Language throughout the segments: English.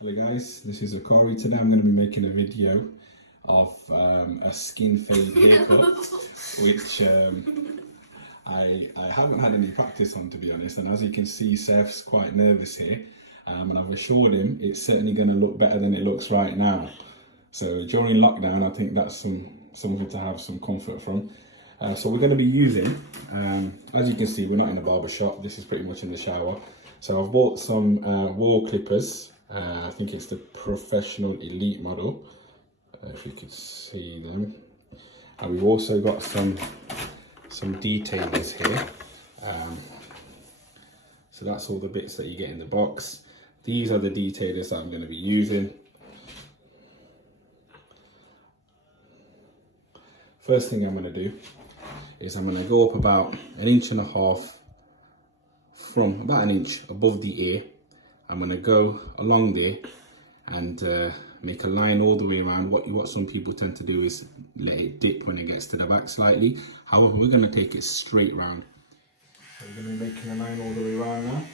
Hello guys, this is Akari. Today I'm going to be making a video of a skin fade haircut, which I haven't had any practice on, to be honest. And as you can see, Seth's quite nervous here, and I've assured him it's certainly going to look better than it looks right now. So during lockdown, I think that's something to have some comfort from. So we're going to be using, as you can see, we're not in a barber shop. This is pretty much in the shower. So I've bought some wall clippers. I think it's the Professional Elite model, if you could see them. And we've also got some detailers here. So that's all the bits that you get in the box. These are the detailers that I'm going to be using. First thing I'm going to do is I'm going to go up about 1.5 inches from about 1 inch above the ear. I'm going to go along there and make a line all the way around. What some people tend to do is let it dip when it gets to the back slightly. However, we're going to take it straight round. So we're going to be making a line all the way around now.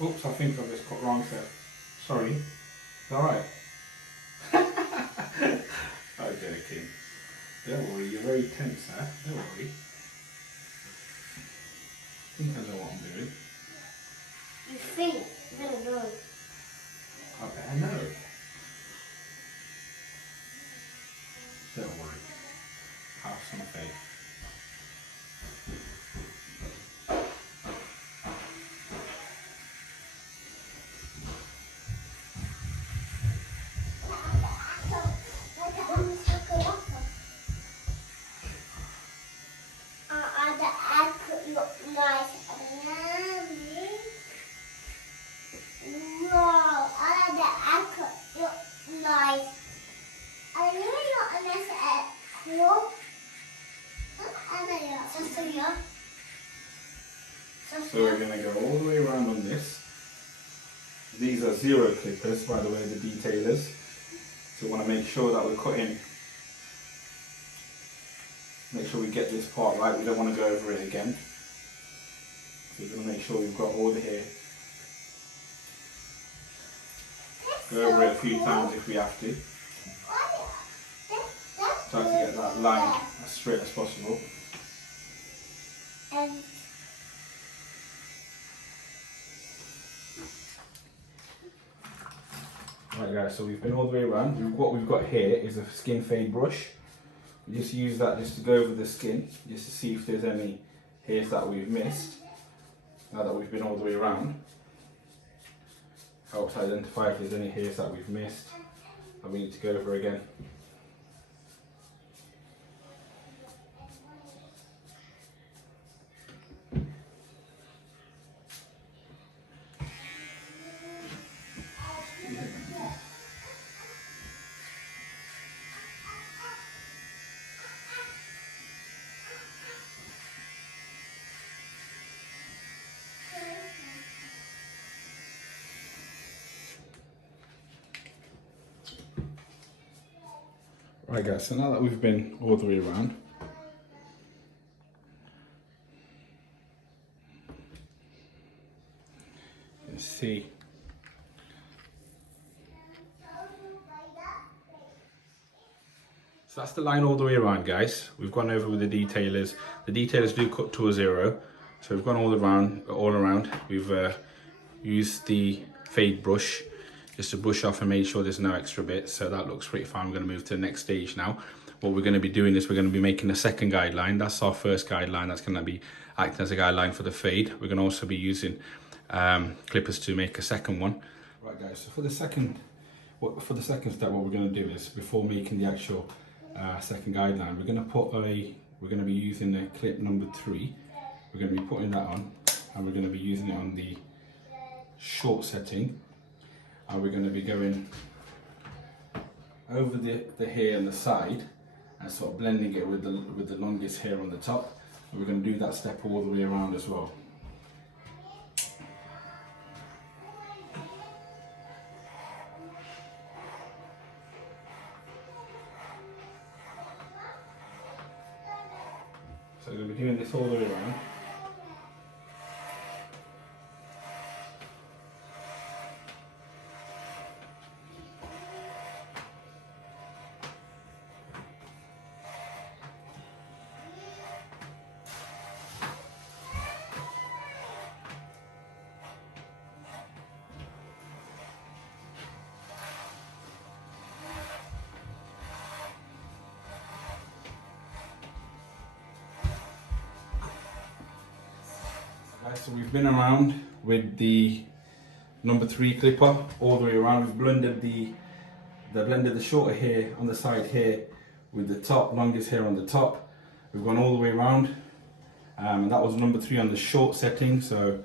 Oops, I think I've just got wrong there. Sorry. It's alright. I'm joking. Don't worry, you're very tense, huh? Don't worry. I think I know what I'm doing. You think? I don't know. I bet I know. Don't worry. Have some faith. So we're going to go all the way around on this. These are zero clippers, by the way, the detailers. So we want to make sure that we're cutting, make sure we get this part right. We don't want to go over it again. So we're going to make sure we've got all the hair. Go over it a few times if we have to. Try to get that line as straight as possible. Right guys, so we've been all the way around. What we've got here is a skin fade brush. We just use that just to go over the skin, just to see if there's any hairs that we've missed. Now that we've been all the way around, helps identify if there's any hairs that we've missed and we need to go over again. Right guys, so now that we've been all the way around, let's see. So that's the line all the way around guys. We've gone over with the detailers. The detailers do cut to a zero. So we've gone all around. We've used the fade brush just to brush off and make sure there's no extra bits. So that looks pretty fine. I'm going to move to the next stage now. What we're going to be doing is we're going to be making a second guideline. That's our first guideline. That's going to be acting as a guideline for the fade. We're going to also be using clippers to make a second one. Right guys, so for the second step, what we're going to do is, before making the actual second guideline, we're going to be using the clip number 3. We're going to be putting that on, and we're going to be using it on the short setting, and we're going to be going over the hair on the side and sort of blending it with the longest hair on the top. And we're going to do that step all the way around as well. So we're going to be doing this all the way around. So we've been around with the number 3 clipper all the way around. We've blended the shorter hair on the side here with the top longest hair on the top. We've gone all the way around, and that was number 3 on the short setting. So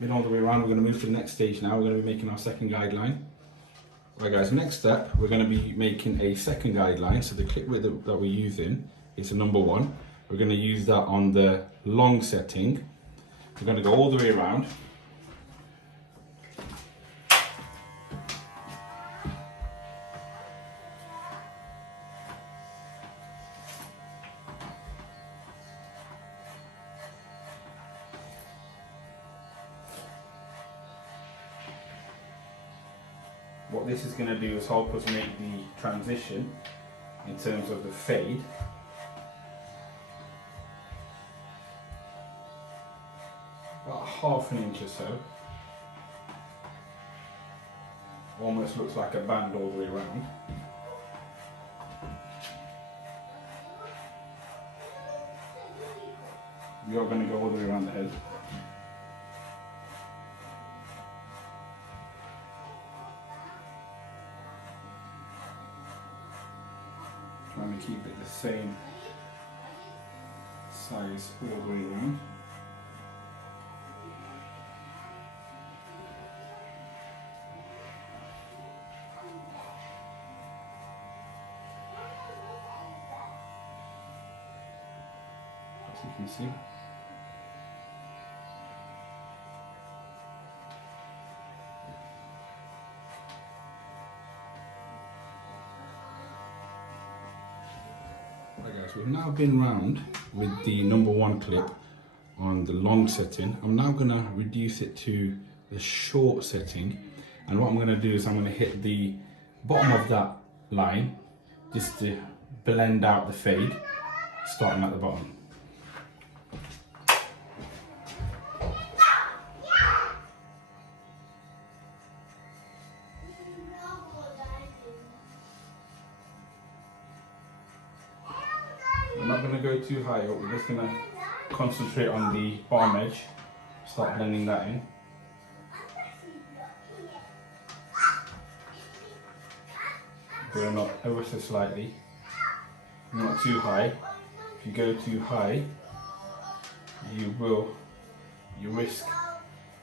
been all the way around. We're going to move to the next stage now. We're going to be making our second guideline. Right guys, next step we're going to be making a second guideline. So the clip width that we're using is a number 1. We're going to use that on the long setting. We're going to go all the way around. What this is going to do is help us make the transition in terms of the fade. About half an inch or so. Almost looks like a band all the way around. We are going to go all the way around the head. Trying to keep it the same size all the way around. As you can see. Right guys, we've now been round with the number 1 clip on the long setting. I'm now going to reduce it to the short setting, and what I'm going to do is I'm going to hit the bottom of that line just to blend out the fade, starting at the bottom. We're not going to go too high up, we're just going to concentrate on the bottom edge, start blending that in. Going up ever so slightly, not too high. If you go too high, you risk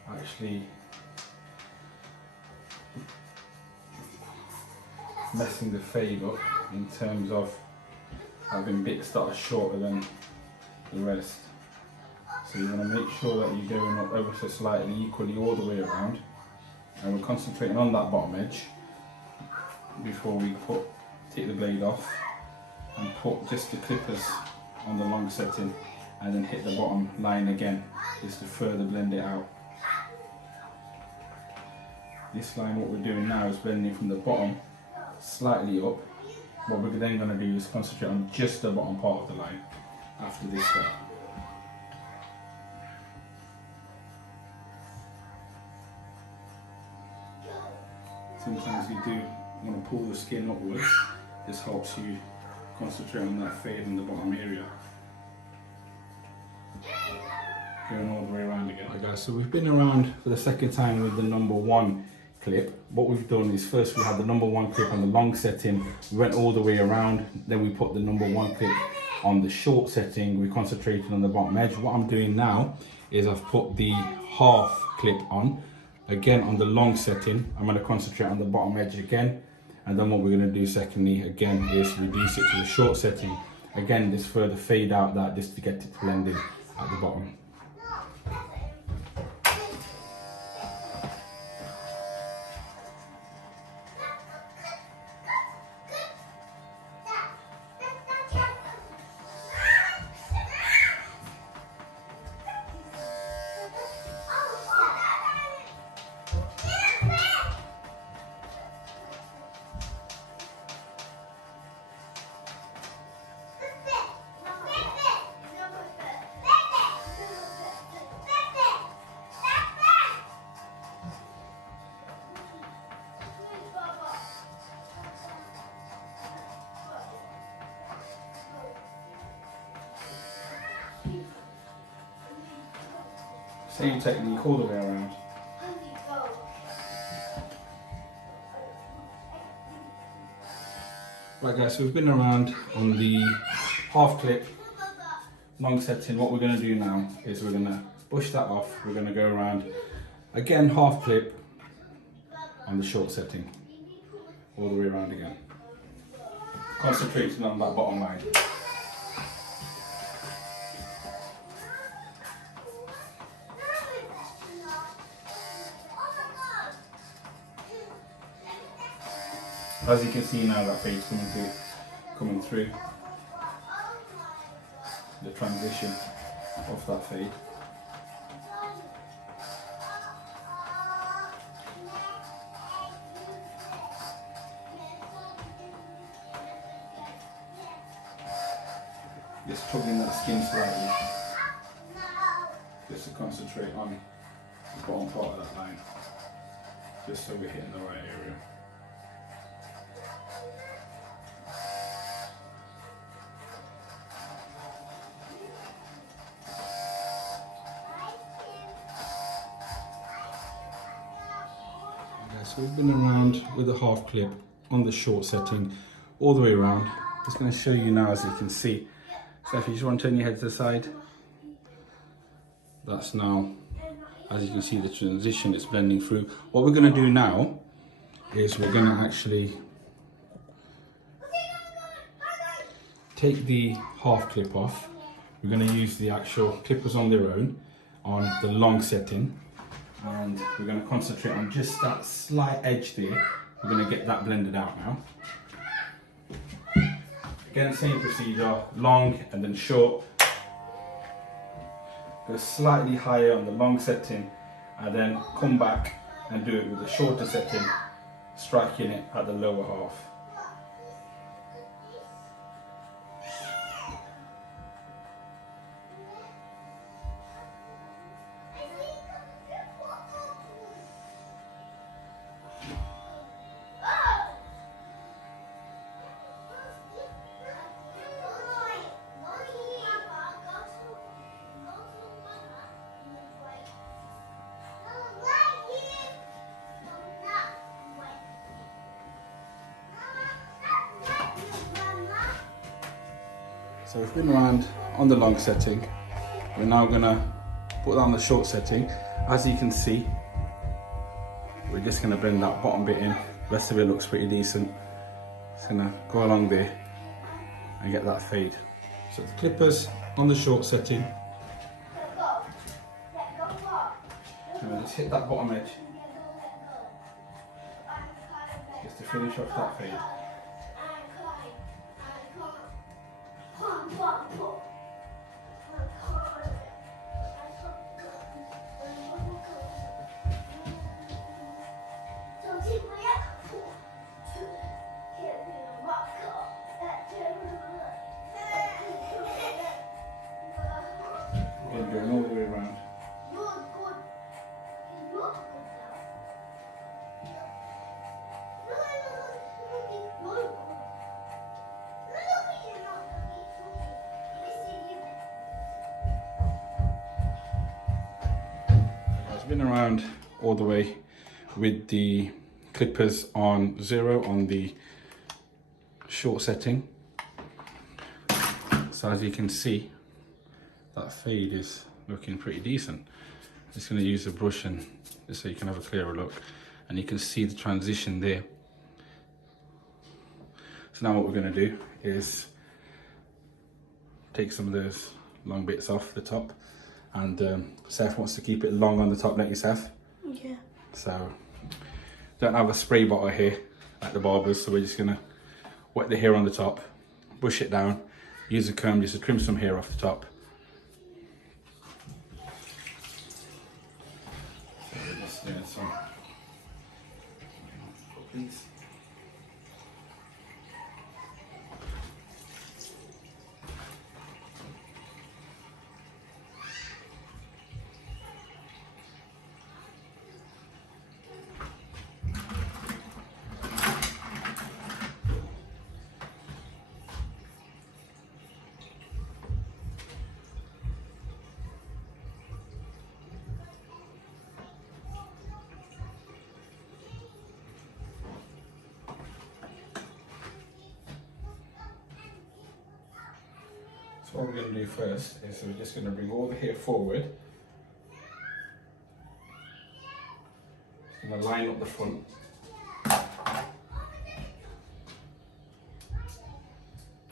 actually messing the fade up in terms of having bits that are shorter than the rest. So you want to make sure that you're going up ever so slightly equally all the way around, and we're concentrating on that bottom edge before we take the blade off and put just the clippers on the long setting, and then hit the bottom line again just to further blend it out. This line, what we're doing now is blending from the bottom slightly up. What we're then going to do is concentrate on just the bottom part of the line after this step. Sometimes you do want to pull the skin upwards. This helps you concentrate on that fade in the bottom area. Going all the way around again. Right guys, so we've been around for the second time with the number 1 clip. What we've done is first we had the number 1 clip on the long setting, we went all the way around, then we put the number 1 clip on the short setting, we concentrated on the bottom edge. What I'm doing now is I've put the half clip on, again on the long setting. I'm going to concentrate on the bottom edge again, And then what we're going to do secondly, again, is reduce it to the short setting. Again, this further fade out that just to get it blended at the bottom. Same technique all the way around. Right guys, so we've been around on the half clip, long setting. What we're going to do now is we're going to brush that off. We're going to go around again, half clip on the short setting, all the way around again. Concentrating on that bottom line. As you can see now, that fade's coming through the transition of that fade. Just tugging that skin slightly, just to concentrate on the bottom part of that line, just so we're hitting the right area. So we've been around with the half clip on the short setting all the way around. Just going to show you now, as you can see. So if you just want to turn your head to the side, that's now, as you can see, the transition is blending through. What we're going to do now is we're going to actually take the half clip off. We're going to use the actual clippers on their own on the long setting. And we're going to concentrate on just that slight edge there. We're going to get that blended out now. Again, same procedure, long and then short. Go slightly higher on the long setting and then come back and do it with the shorter setting, striking it at the lower half. So we've been around on the long setting. We're now gonna put that on the short setting. As you can see, we're just gonna blend that bottom bit in. The rest of it looks pretty decent. Just gonna go along there and get that fade. So the clippers on the short setting. And we'll just hit that bottom edge. Just to finish off that fade. Going all the way around. I've been around all the way with the clippers on 0 on the short setting. So as you can see, that fade is looking pretty decent. Just going to use the brush and just so you can have a clearer look, and you can see the transition there So now what we're going to do is take some of those long bits off the top, and Seth wants to keep it long on the top, don't you, Seth? Yeah. So don't have a spray bottle here like the barbers, so we're just gonna wet the hair on the top, brush it down, use a comb just to trim some hair off the top. So we're just doing some, please. So what we're going to do first is we're just going to bring all the hair forward. Just going to line up the front.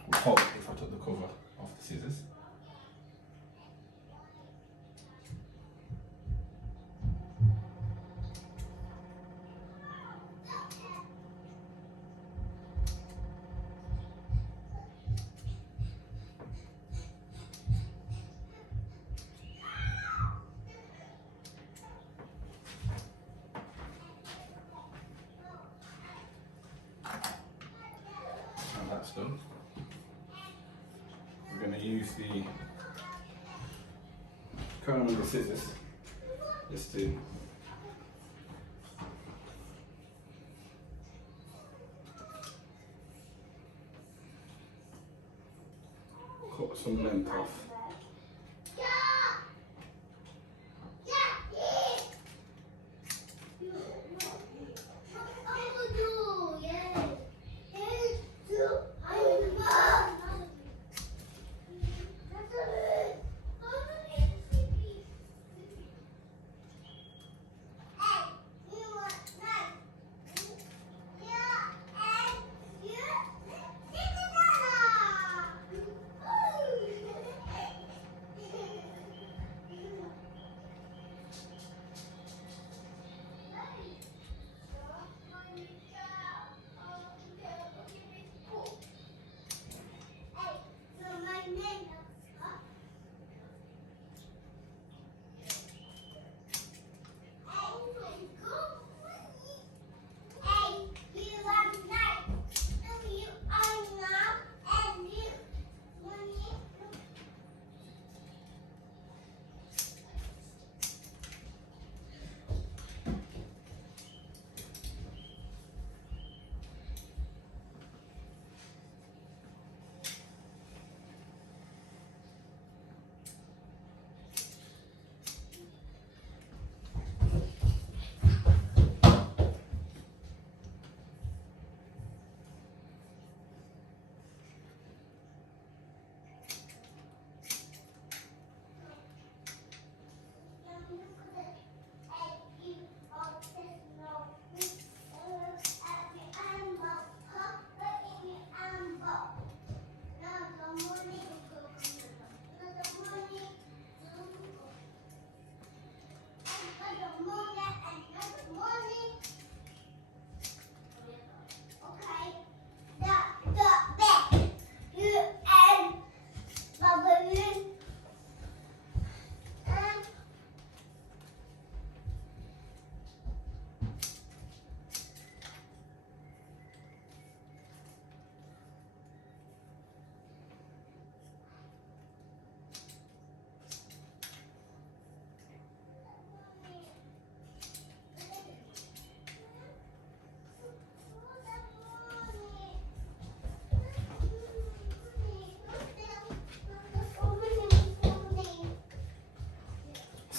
Would help if I took the cover off the scissors. That's done. We're going to use the comb and the scissors just to cut some length off.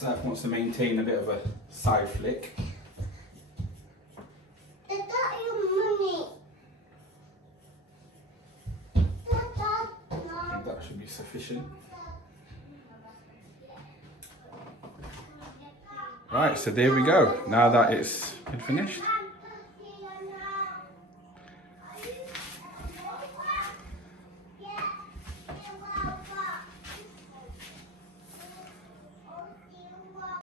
Seth wants to maintain a bit of a side flick. Is that your money? I think that should be sufficient. Right, so there we go. Now that it's been finished,